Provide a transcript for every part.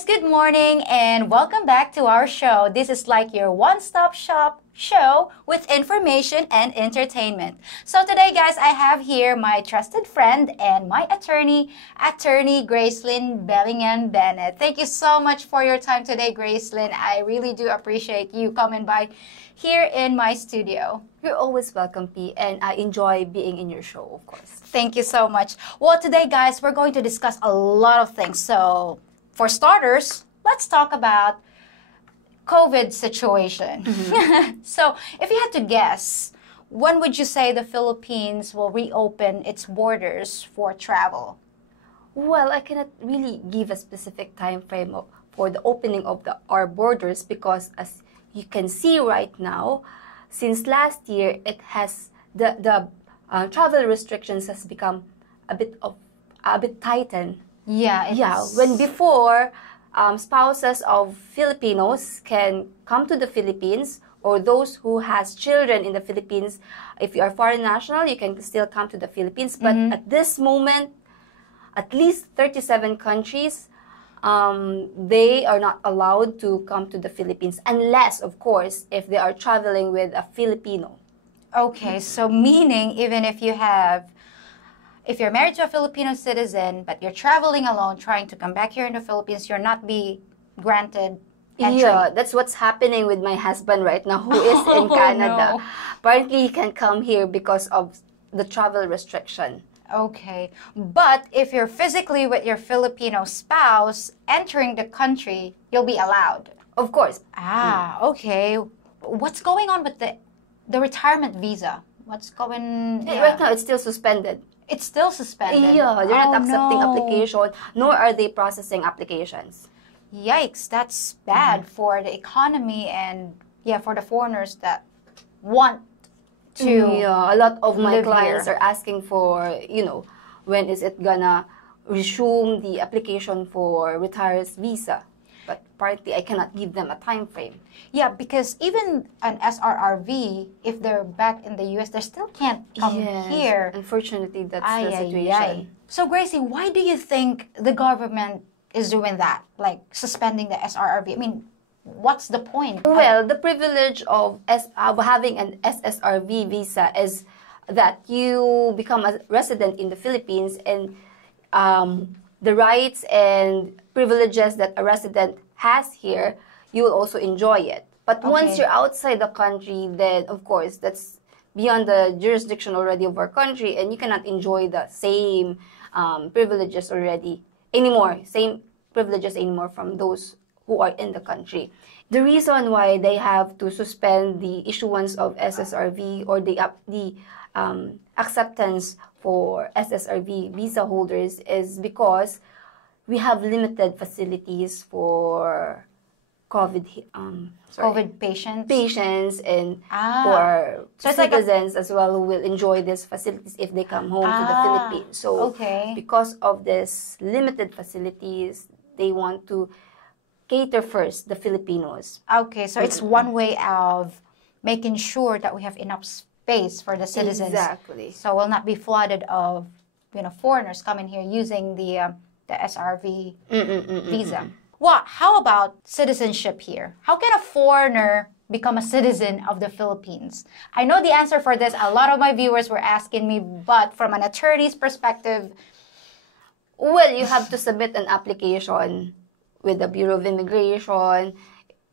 guys, good morning and welcome back to our show. This is like your one-stop shop show with information and entertainment. So today, guys, I have here my trusted friend and my attorney, Gracelyn Bellingan-Bennett. Thank you so much for your time today, Gracelyn. I really do appreciate you coming by here in my studio. You're always welcome, P, and I enjoy being in your show, of course. Thank you so much. Well, today, guys, we're going to discuss a lot of things. So, for starters, let's talk about COVID situation. So, if you had to guess, when would you say the Philippines will reopen its borders for travel? Well, I cannot really give a specific time frame for the opening of our borders because, as you can see right now, since last year, it has the travel restrictions has become a bit tightened. Yeah. When before, spouses of Filipinos can come to the Philippines, or those who has children in the Philippines, if you are foreign national, you can still come to the Philippines. But at this moment, at least 37 countries, they are not allowed to come to the Philippines unless, of course, if they are traveling with a Filipino. Okay, so meaning even if you're married to a Filipino citizen, but you're traveling alone, trying to come back here in the Philippines, you're not be granted entry. Yeah, that's what's happening with my husband right now, who is in Canada. No. Apparently, he can come here because of the travel restriction. Okay, but if you're physically with your Filipino spouse entering the country, you'll be allowed. Of course. Okay. What's going on with the retirement visa? What's going... Right now, it's still suspended. It's still suspended? Yeah, they're not accepting no. application, nor are they processing applications. Yikes, that's bad for the economy and, for the foreigners that want to Yeah, a lot of my clients here. are asking for, when is it gonna resume the application for retirees visa? But apparently, I cannot give them a time frame. Yeah, because even an SRRV, if they're back in the US, they still can't come here. Unfortunately, that's the situation. So, Gracie, why do you think the government is doing that? Like, suspending the SRRV? I mean, what's the point? Well, the privilege of having an SSRV visa is that you become a resident in the Philippines, and the rights and privileges that a resident has here, you will also enjoy it. But once you're outside the country, then of course that's beyond the jurisdiction already of our country, and you cannot enjoy the same privileges anymore from those who are in the country. The reason why they have to suspend the issuance of SSRV or the acceptance for SSRV visa holders is because we have limited facilities for COVID patients and for citizens as well who will enjoy these facilities if they come home to the Philippines. So because of this limited facilities, they want to cater first the Filipinos. Okay, so it's one way of making sure that we have enough space for the citizens. Exactly. So we'll not be flooded of foreigners coming here using the SRV visa. Well, how about citizenship here? How can a foreigner become a citizen of the Philippines? I know the answer for this. A lot of my viewers were asking me, but from an attorney's perspective... Well, you have to submit an application with the Bureau of Immigration.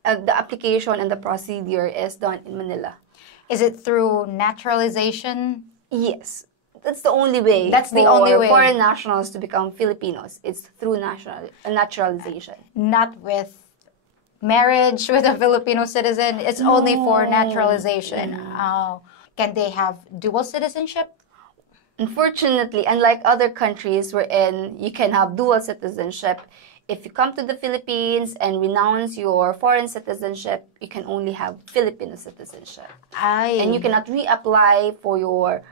The application and the procedure is done in Manila. Is it through naturalization? Yes. That's the only way. That's the only way. For foreign nationals to become Filipinos. It's through naturalization. Not with marriage with a Filipino citizen. It's only for naturalization. Can they have dual citizenship? Unfortunately, unlike other countries wherein you can have dual citizenship, if you come to the Philippines and renounce your foreign citizenship, you can only have Filipino citizenship. And you cannot reapply for your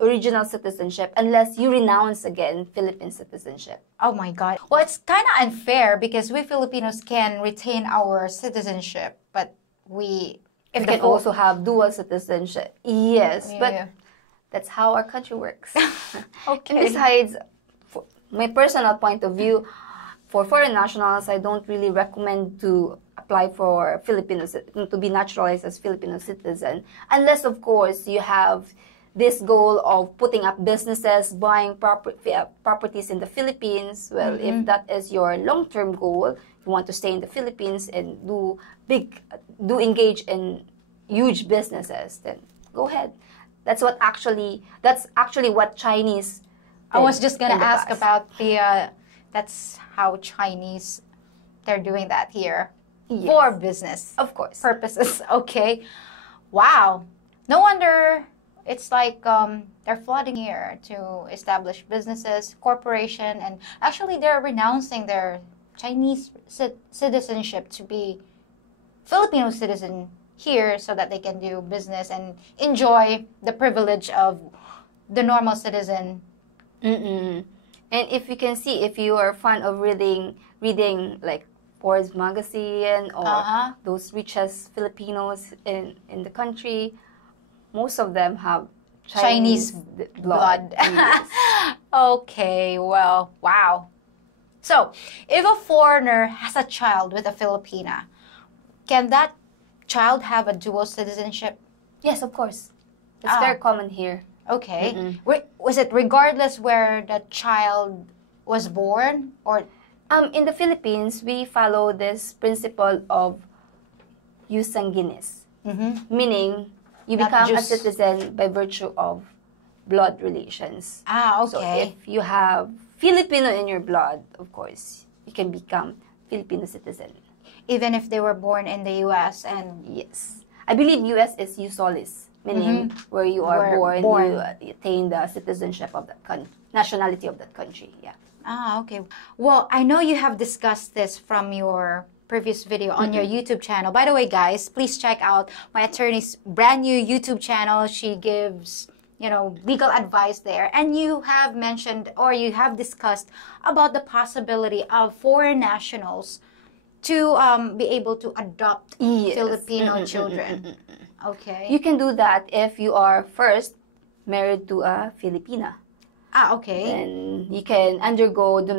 original citizenship unless you renounce again Philippine citizenship. Oh my God. Well, it's kind of unfair because we Filipinos can retain our citizenship, but we can also have dual citizenship. Yes, but that's how our country works. Okay. And besides, my personal point of view, for foreign nationals, I don't really recommend to apply for Filipinos to be naturalized as Filipino citizen, unless of course you have this goal of putting up businesses, buying properties in the Philippines. Well, if that is your long-term goal, you want to stay in the Philippines and do engage in huge businesses, then go ahead. That's actually what Chinese. I was just gonna ask about that's how Chinese, they're doing that here. Yes. For business, of course, purposes. Okay, wow. No wonder it's like they're flooding here to establish businesses, corporation, and actually they're renouncing their Chinese citizenship to be Filipino citizen here so that they can do business and enjoy the privilege of the normal citizen. And if you can see, if you are fond of reading like Forbes magazine or those richest Filipinos in the country, most of them have Chinese blood. Yes. Okay, well, wow. So, if a foreigner has a child with a Filipina, can that child have a dual citizenship? Yes, of course. It's very common here. Okay. Was it regardless where the child was born, or? In the Philippines, we follow this principle of jus sanguinis, meaning you become a citizen by virtue of blood relations. Okay. So if you have Filipino in your blood, of course, you can become Filipino citizen. Even if they were born in the U.S. and... Yes. I believe U.S. is jus solis, meaning where you are born, you attain the citizenship of that country, nationality of that country, yeah. Okay. Well, I know you have discussed this from your previous video on your YouTube channel. By the way, guys, please check out my attorney's brand new YouTube channel. She gives, legal advice there. And you have mentioned, or you have discussed about the possibility of foreign nationals to be able to adopt Filipino children. Okay. You can do that if you are first married to a Filipina. Okay. And you can undergo the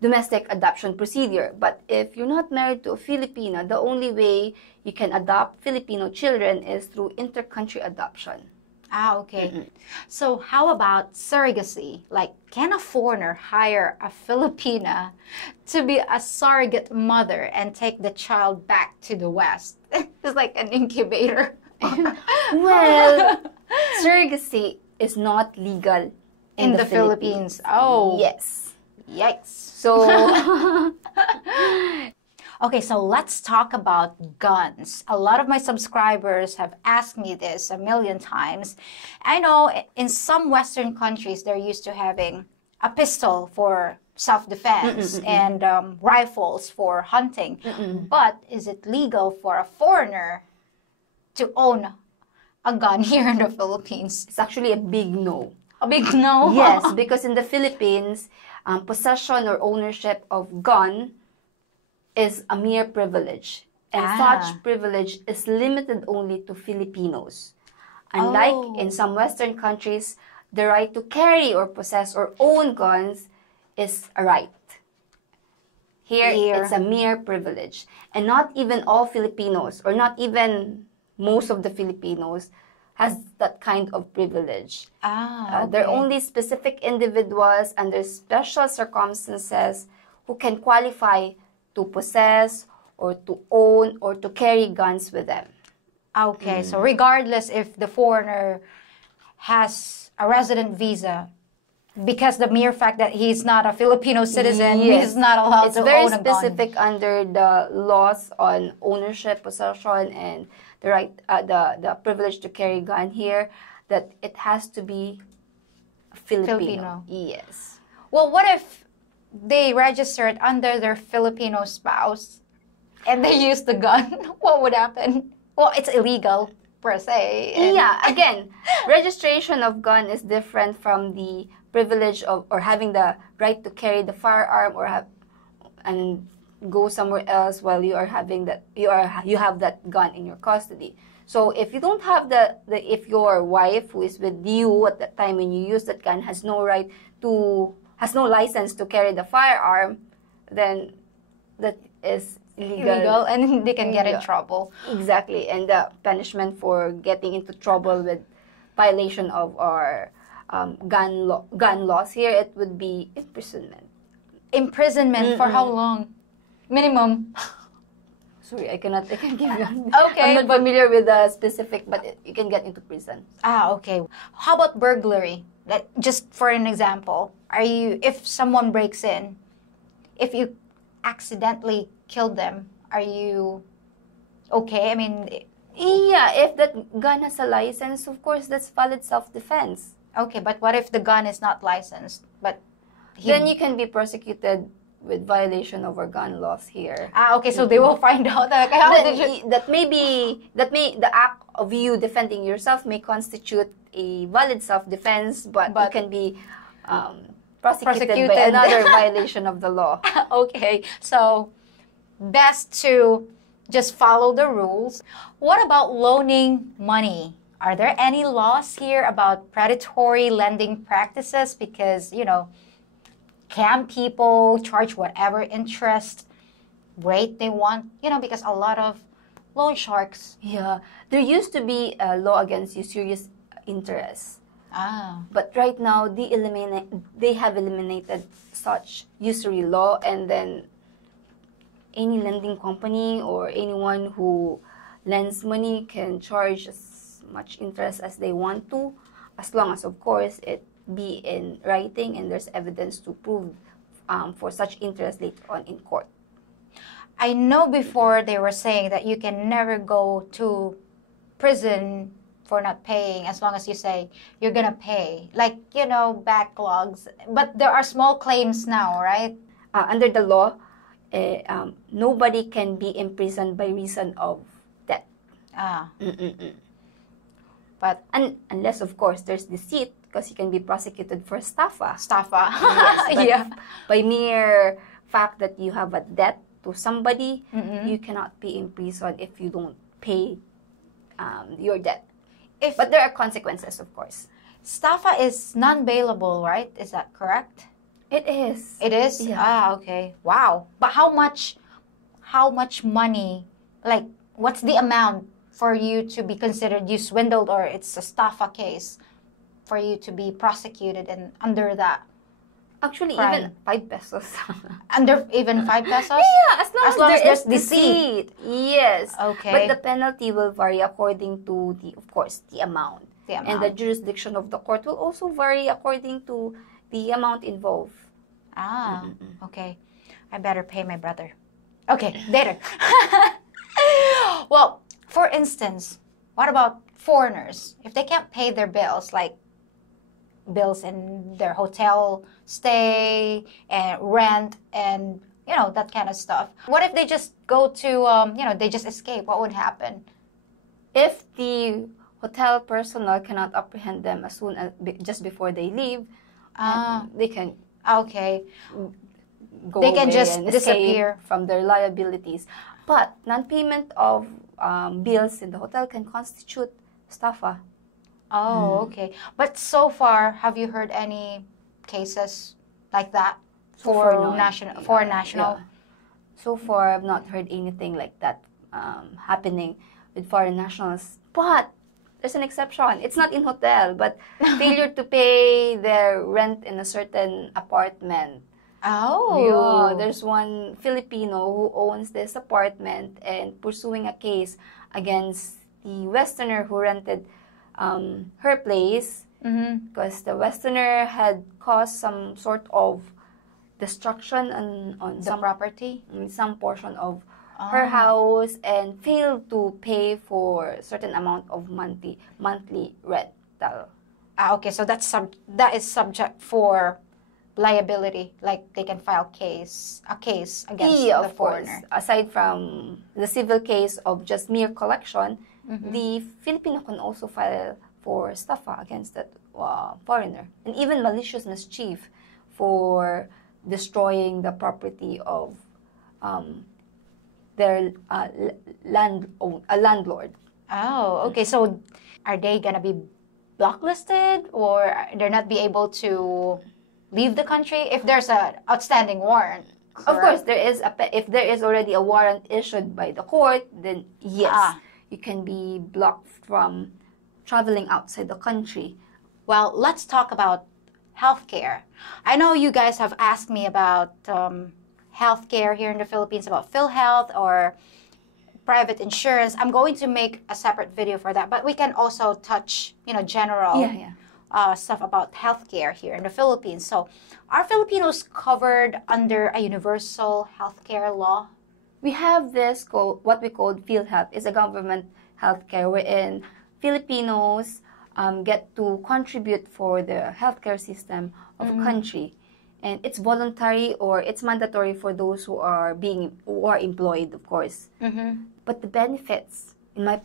domestic adoption procedure. But if you're not married to a Filipina, the only way you can adopt Filipino children is through inter-country adoption. Okay. So how about surrogacy? Like, can a foreigner hire a Filipina to be a surrogate mother and take the child back to the West? It's like an incubator. Well, surrogacy is not legal in the Philippines. Oh. Yes. Yikes. So, okay, so let's talk about guns. A lot of my subscribers have asked me this a million times. I know in some Western countries, they're used to having a pistol for self-defense and rifles for hunting. But is it legal for a foreigner to own a gun here in the Philippines? It's actually a big no. A big no? Yes, because in the Philippines, possession or ownership of gun is a mere privilege. And such privilege is limited only to Filipinos. Unlike in some Western countries, the right to carry or possess or own guns is a right. Here, it's a mere privilege. And not even all Filipinos, or not even most of the Filipinos, has that kind of privilege. Okay. There are only specific individuals under special circumstances who can qualify to possess or to own or to carry guns with them. Okay, so regardless if the foreigner has a resident visa, because the mere fact that he's not a Filipino citizen, he's not allowed to own a gun. It's very specific under the laws on ownership, possession, and the right, the privilege to carry gun here, that it has to be Filipino. Yes. Well, what if they registered under their Filipino spouse and they use the gun? What would happen? Well, it's illegal per se. Yeah, again, registration of gun is different from the privilege of or having the right to carry the firearm or have and go somewhere else while you are having that you have that gun in your custody. So if you don't have if your wife who is with you at that time when you use that gun has no right to has no license to carry the firearm, then that is illegal. And they can get in trouble. Exactly, and the punishment for getting into trouble with violation of our gun laws here, it would be imprisonment. Imprisonment for how long? Minimum. Sorry, I can't give you. Okay, I'm not familiar with the specific, but you can get into prison. Okay. How about burglary? Just for an example, if someone breaks in, if you accidentally killed them, are you okay? I mean, yeah, if that gun has a license, of course, that's valid self-defense. Okay, but what if the gun is not licensed? But then you can be prosecuted with violation of our gun laws here. Okay, so they will find out the act of you defending yourself may constitute a valid self-defense, but you can be prosecuted by another violation of the law. Okay, so best to just follow the rules. What about loaning money? Are there any laws here about predatory lending practices? Because, can people charge whatever interest rate they want? Because a lot of loan sharks. Yeah, there used to be a law against usurious interest. But right now, they have eliminated such usury law, and then any lending company or anyone who lends money can charge as much interest as they want to, as long as, of course, it be in writing and there's evidence to prove for such interest later on in court. I know before they were saying that you can never go to prison for not paying as long as you say you're gonna pay. Like, backlogs. But there are small claims now, right? Under the law, nobody can be imprisoned by reason of debt. But unless, of course, there's deceit, because you can be prosecuted for estafa. Yes, by mere fact that you have a debt to somebody, you cannot be imprisoned if you don't pay your debt. But there are consequences, of course. Estafa is non-bailable, right? Is that correct? It is. It is? Yeah. Okay. Wow. But how much money, like, what's the amount for you to be considered you swindled, or it's a estafa case for you to be prosecuted and under that? Actually, crime? even 5 pesos. Under even 5 pesos? Yeah, as long as there's deceit. Yes. Okay. But the penalty will vary according to the amount. The amount. And the jurisdiction of the court will also vary according to the amount involved. Okay. I better pay my brother. Okay, later. Well, for instance, what about foreigners? If they can't pay their bills, like bills in their hotel stay and rent and, that kind of stuff. What if they just go to, they just escape? What would happen? If the hotel personnel cannot apprehend them as soon as just before they leave, they can they can just disappear from their liabilities. But non-payment of bills in the hotel can constitute estafa. Okay. But so far, have you heard any cases like that for national? Yeah. So far, I've not heard anything like that happening with foreign nationals. But there's an exception. It's not in hotel, but failure to pay their rent in a certain apartment. Yeah, there's one Filipino who owns this apartment and pursuing a case against the Westerner who rented her place, because the Westerner had caused some sort of destruction on the some property, some portion of her house, and failed to pay for a certain amount of monthly rental. Okay, so that is subject for liability, like they can file a case against the foreigner. Aside from the civil case of just mere collection, the Filipino can also file for estafa against that foreigner, and even malicious mischief for destroying the property of their landlord. Okay. So are they gonna be blacklisted, or they're not be able to leave the country if there's an outstanding warrant? Correct? Of course, if there is already a warrant issued by the court, then yes, you can be blocked from traveling outside the country. Well, let's talk about healthcare. I know you guys have asked me about healthcare here in the Philippines, about PhilHealth or private insurance. I'm going to make a separate video for that, but we can also touch, general stuff about healthcare here in the Philippines. So, are Filipinos covered under a universal healthcare law? We have this what we call PhilHealth. It's a government healthcare wherein Filipinos get to contribute for the healthcare system of a country, and it's voluntary or it's mandatory for those who are employed, of course. But the benefits, in my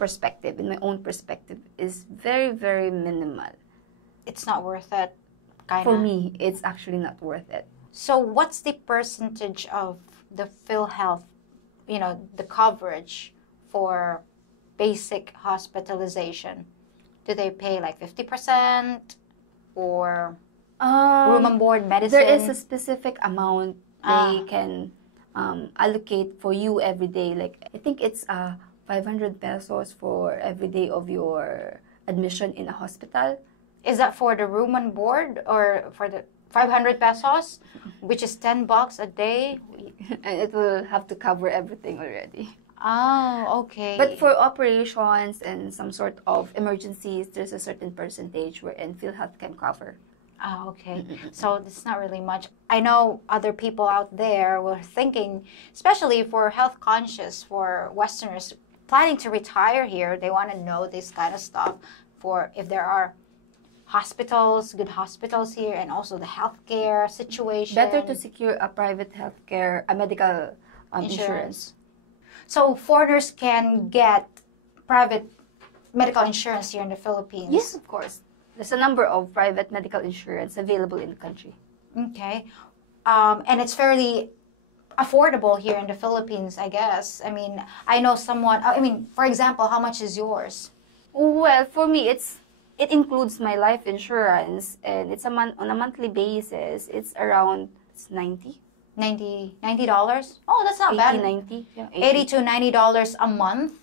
own perspective, is very, very minimal. It's not worth it. For me, it's actually not worth it. So, what's the percentage of the PhilHealth, the coverage for basic hospitalization? Do they pay like 50% or room and board medicine? There is a specific amount they can allocate for you every day. Like, I think it's 500 pesos for every day of your admission in a hospital. Is that for the room and board or for the 500 pesos, which is $10 a day? And it will have to cover everything already. Oh, okay. But for operations and some sort of emergencies, there's a certain percentage wherein PhilHealth can cover. Oh, okay. So it's not really much. I know other people out there were thinking, especially for health conscious, for Westerners planning to retire here, they want to know this kind of stuff for if there are good hospitals here, and also the healthcare situation. Better to secure a private healthcare, a medical insurance. So foreigners can get private medical insurance here in the Philippines? Yes, of course. There's a number of private medical insurance available in the country. Okay. And it's fairly affordable here in the Philippines, I guess. I mean, I know someone, for example, how much is yours? Well, for me, it includes my life insurance, and it's on a monthly basis. It's around $90. $90? Oh, that's not 80, bad. 90. Yeah, 80 to $90 a month.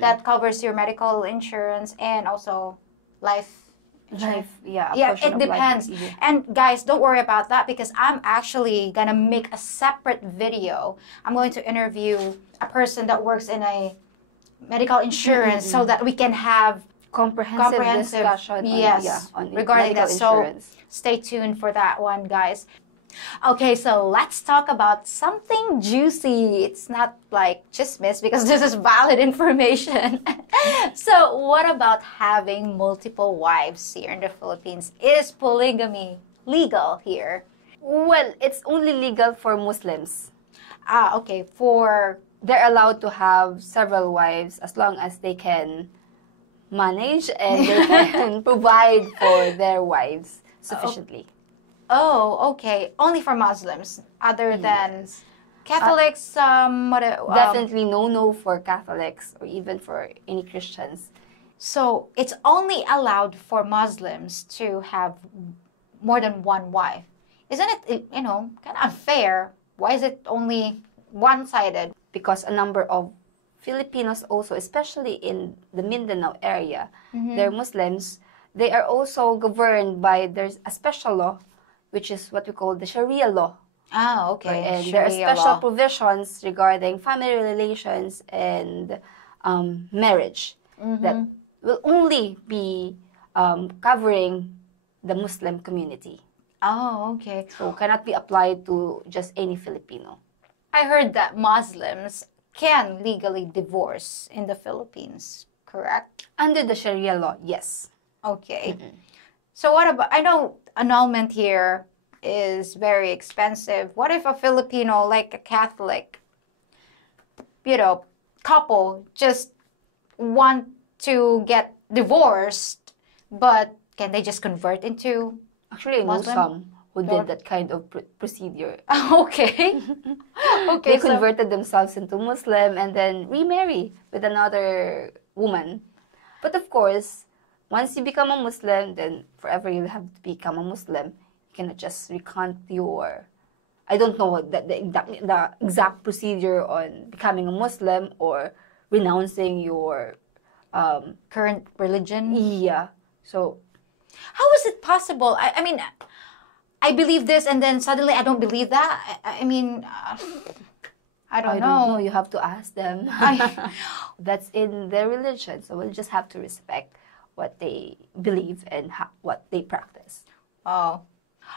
That covers your medical insurance and also life insurance. It depends. And guys, don't worry about that, because I'm actually gonna make a separate video. I'm going to interview a person that works in a medical insurance so that we can have comprehensive discussion on regarding that. Insurance. So stay tuned for that one, guys. Okay, so let's talk about something juicy. It's not like chismis, because this is valid information. So what about having multiple wives here in the Philippines? Is polygamy legal here? Well, it's only legal for Muslims. Okay. They're allowed to have several wives as long as they can manage and they can provide for their wives sufficiently. Oh, okay. Only for Muslims, other than Catholics. Definitely no for Catholics or even for any Christians. So it's only allowed for Muslims to have more than one wife. Isn't it, kind of unfair? Why is it only one-sided? Because a number of Filipinos also, especially in the Mindanao area, they're Muslims. They are also governed by, there's a special law, which is what we call the Sharia law. Ah, okay. And there are special provisions regarding family relations and marriage that will only be covering the Muslim community. Oh, okay. So cannot be applied to just any Filipino. I heard that Muslims can legally divorce in the Philippines, correct? Under the Sharia law, yes. Okay. So what about, I know annulment here is very expensive. What if a Filipino, like a Catholic, couple just want to get divorced, but can they just convert into Actually, I know Muslim? some who did that kind of procedure. Okay. Okay. They converted themselves into Muslim and then remarry with another woman. But of course, once you become a Muslim, then forever you'll have to become a Muslim. You cannot just recant your, I don't know the exact procedure on becoming a Muslim or renouncing your Current religion. yeah. So How is it possible? I mean, I believe this and then suddenly I don't believe that. I mean, I don't know. You have to ask them. That's in their religion, so we'll just have to respect what they believe and what they practice. Oh.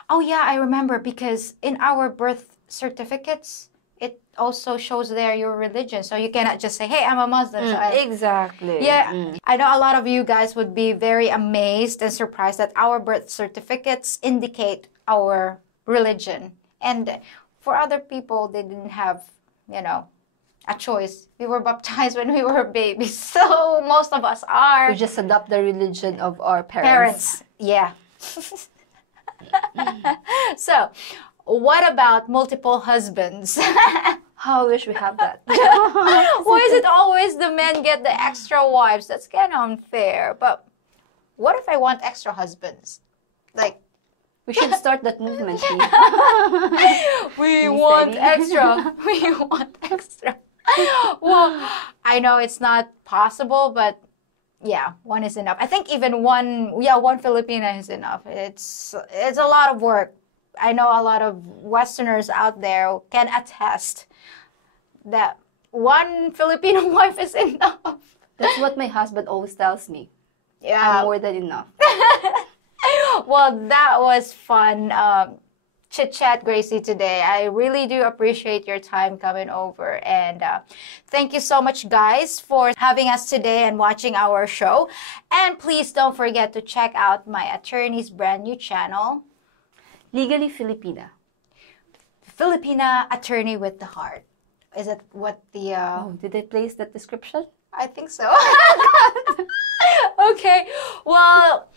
Oh yeah, I remember because in our birth certificates, it also shows there your religion. So you cannot just say, hey, I'm a Muslim. So Exactly. yeah, I know a lot of you guys would be very amazed and surprised that our birth certificates indicate our religion. And for other people, they didn't have, you know, a choice. We were baptized when we were babies. So most of us are. We just adopt the religion of our parents. Yeah. So, what about multiple husbands? How I wish we have that. Why is it always the men get the extra wives? That's kind of unfair. But what if I want extra husbands? Like, We should start that movement. we want extra. We want extra. Well, I know it's not possible, but yeah, one is enough. I think even one Filipina is enough. It's a lot of work. I know a lot of Westerners out there can attest that one Filipino wife is enough. That's what my husband always tells me. Yeah. I'm more than enough. Well, that was fun chit-chat, Gracie, today. I really do appreciate your time coming over. And thank you so much, guys, for having us today and watching our show. And please don't forget to check out my attorney's brand new channel, Legally Filipina. Filipina Attorney with the Heart. Is it what the... Oh, did I place that description? I think so. Okay. Well,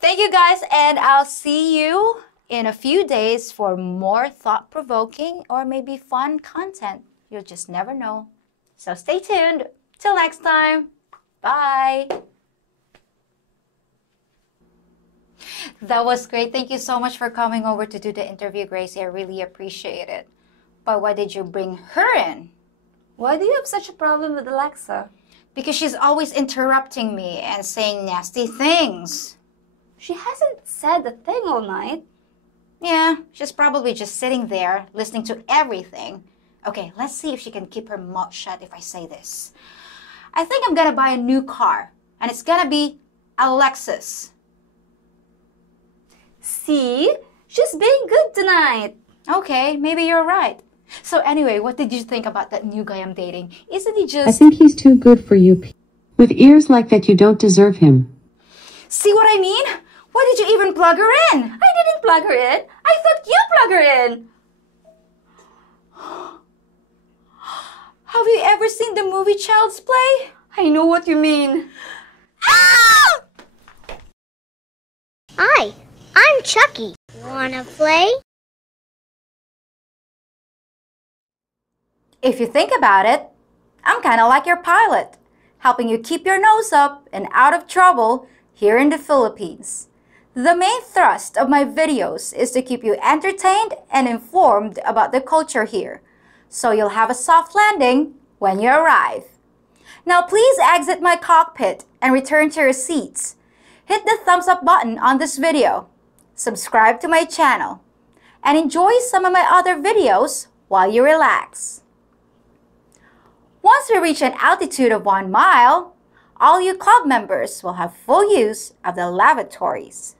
thank you, guys. And I'll see you in a few days for more thought-provoking or maybe fun content. You'll just never know. So stay tuned. Till next time. Bye. That was great. Thank you so much for coming over to do the interview, Gracie. I really appreciate it. But why did you bring her in? Why do you have such a problem with Alexa? Because she's always interrupting me and saying nasty things. She hasn't said a thing all night. Yeah, she's probably just sitting there listening to everything. Okay, let's see if she can keep her mouth shut if I say this. I think I'm gonna buy a new car, and it's gonna be a Lexus. See? She's being good tonight. Okay, maybe you're right. So anyway, what did you think about that new guy I'm dating? Isn't he I just... think he's too good for you. With ears like that, you don't deserve him. See what I mean? Why did you even plug her in? I didn't plug her in. I thought you plug her in. Have you ever seen the movie Child's Play? I know what you mean. Ah! Hi, I'm Chucky. Wanna play? If you think about it, I'm kind of like your pilot, helping you keep your nose up and out of trouble here in the Philippines. The main thrust of my videos is to keep you entertained and informed about the culture here, so you'll have a soft landing when you arrive. Now please exit my cockpit and return to your seats. Hit the thumbs up button on this video, subscribe to my channel, and enjoy some of my other videos while you relax. Once we reach an altitude of 1 mile, all you club members will have full use of the lavatories.